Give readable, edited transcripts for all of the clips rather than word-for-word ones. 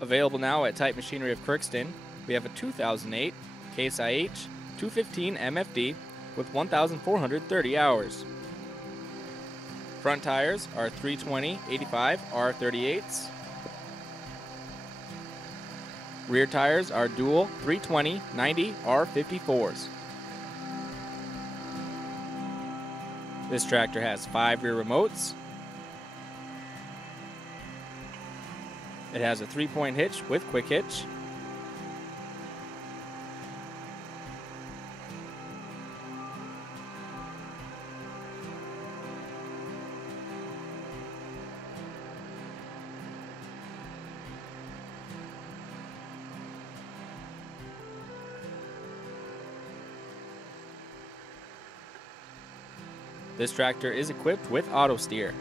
Available now at Type Machinery of Crookston, we have a 2008 Case IH 215 MFD with 1,430 hours. Front tires are 320/85 R38s. Rear tires are dual 320/90 R54s. This tractor has 5 rear remotes. It has a 3-point hitch with quick hitch. This tractor is equipped with auto steer.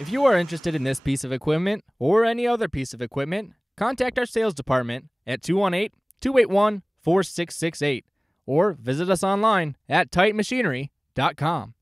If you are interested in this piece of equipment or any other piece of equipment, contact our sales department at 218-281-4668 or visit us online at tightmachinery.com.